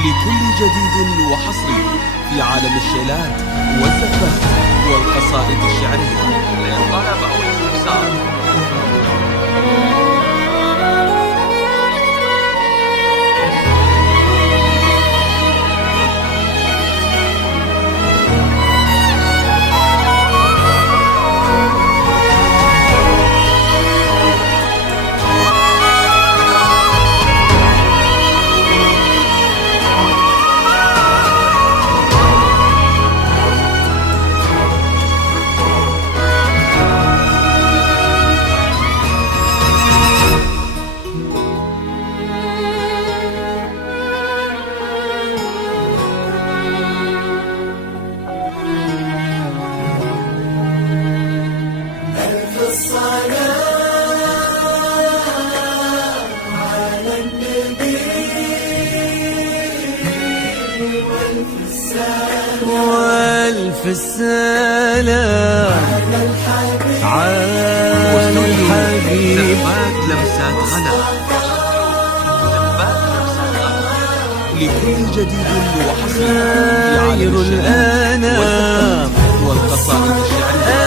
لكل جديد وحصري في عالم الشيلات والزفات والقصائد الشعرية. للطلب أو الاستفسار والف السلام على الحبيب. زفات لمسات غلا لكل جديد وحصري في عالم الشيلات والقصائد الشعرية.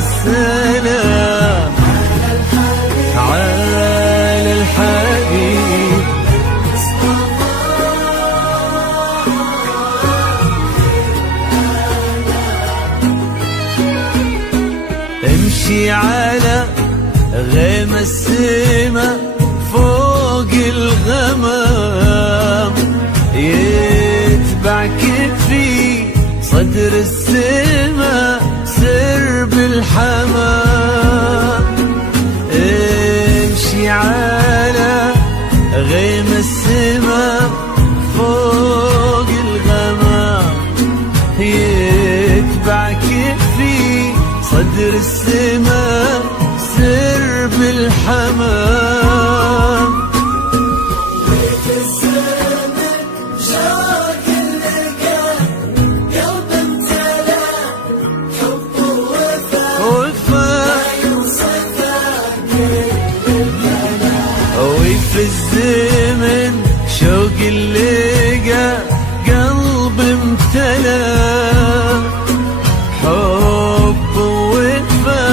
السلام على الحبيب. امشي على غيم السما فوق الغمام، يتبعك في صدر السما سرب الحمام. امشي على غيم السما فوق الغمام، يتبعك في صدر السما سرب الحمام. وفي الزمن شوق اللقى قلب امتلى، حب ووفا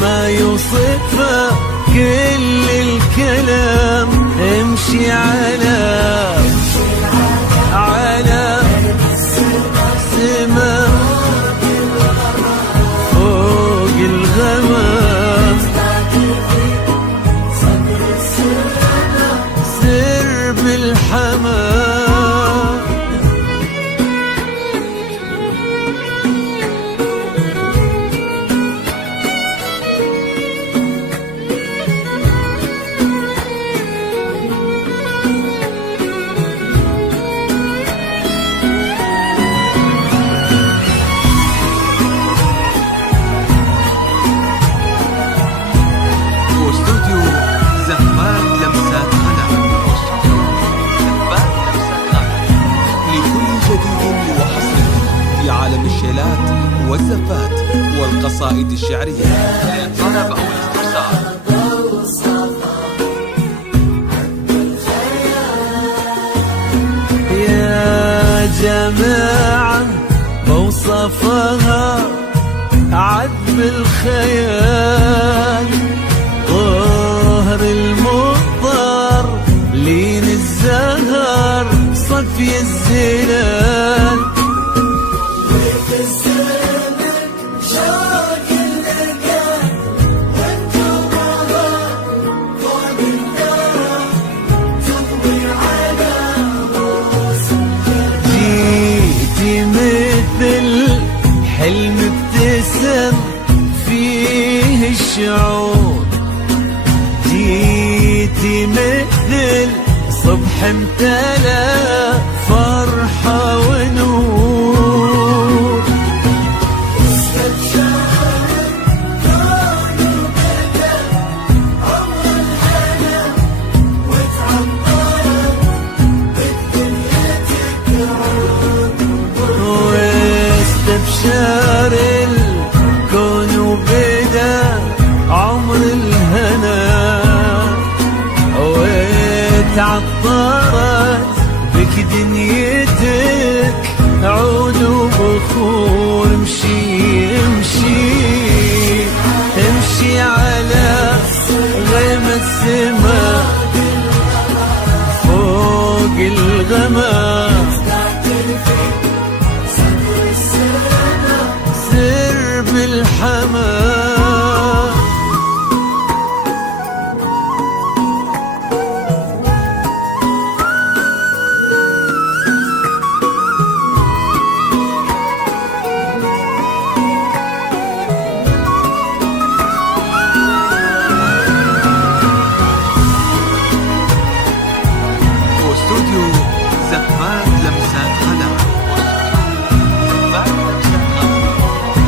ما يوصفه كل الكلام. امشي على سما فوق الغمام، سرب الحمام. واستوديو زفات لمسات غلا لكل جديد وحصري في عالم الشيلات والزفات والقصائد الشعرية. للطلب أو الاستفسار يا جماعة بوصفها عذب الخيال، طهر المضطر لين الزهر صفي الزلال. جيتي مثل حلم ابتسم فيه الشعور، جيتي مثل صبح امتلأ فرحة ونور. واستبشر تعطرت بك دنيتك عود وبخور. امشي امشي امشي على غيم السماء فوق الغمام، سر بالحمام. واستوديو زفات لمسات خلا،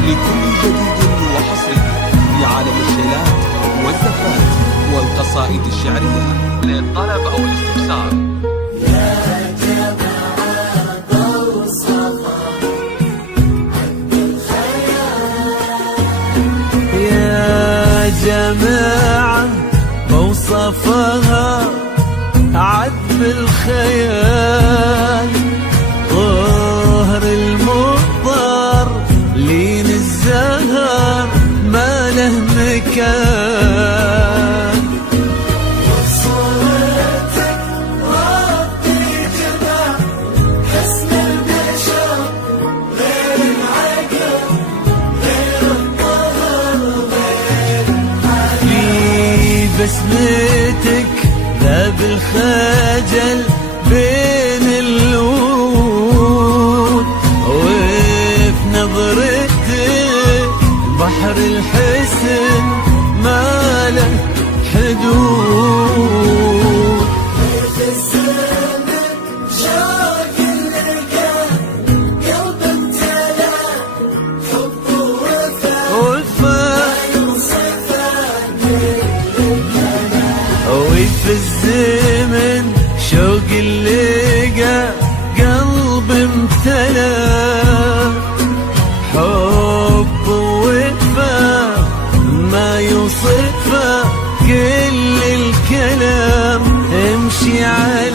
لكل جديد وحصري في عالم الشيلات والزفات والقصائد الشعرية. للطلب أو الاستفسار يا جماعة بوصفها عذب الخيال، طهر المضطر لين الزهر ما له مكان. وصلتك ربي جمع حسن البشر غير العقل غير الطهر غير في بسمتك ذاب الخجل بين الورود، وفي نظرتك بحر الحسن ما له حدود. في الزمن شوق اللقاء قلب امتلأ حب ووفاء وفي الزمن شوق اللقا قلب امتلأ حب ووفاء ما يوصفه كل الكلام. امشي على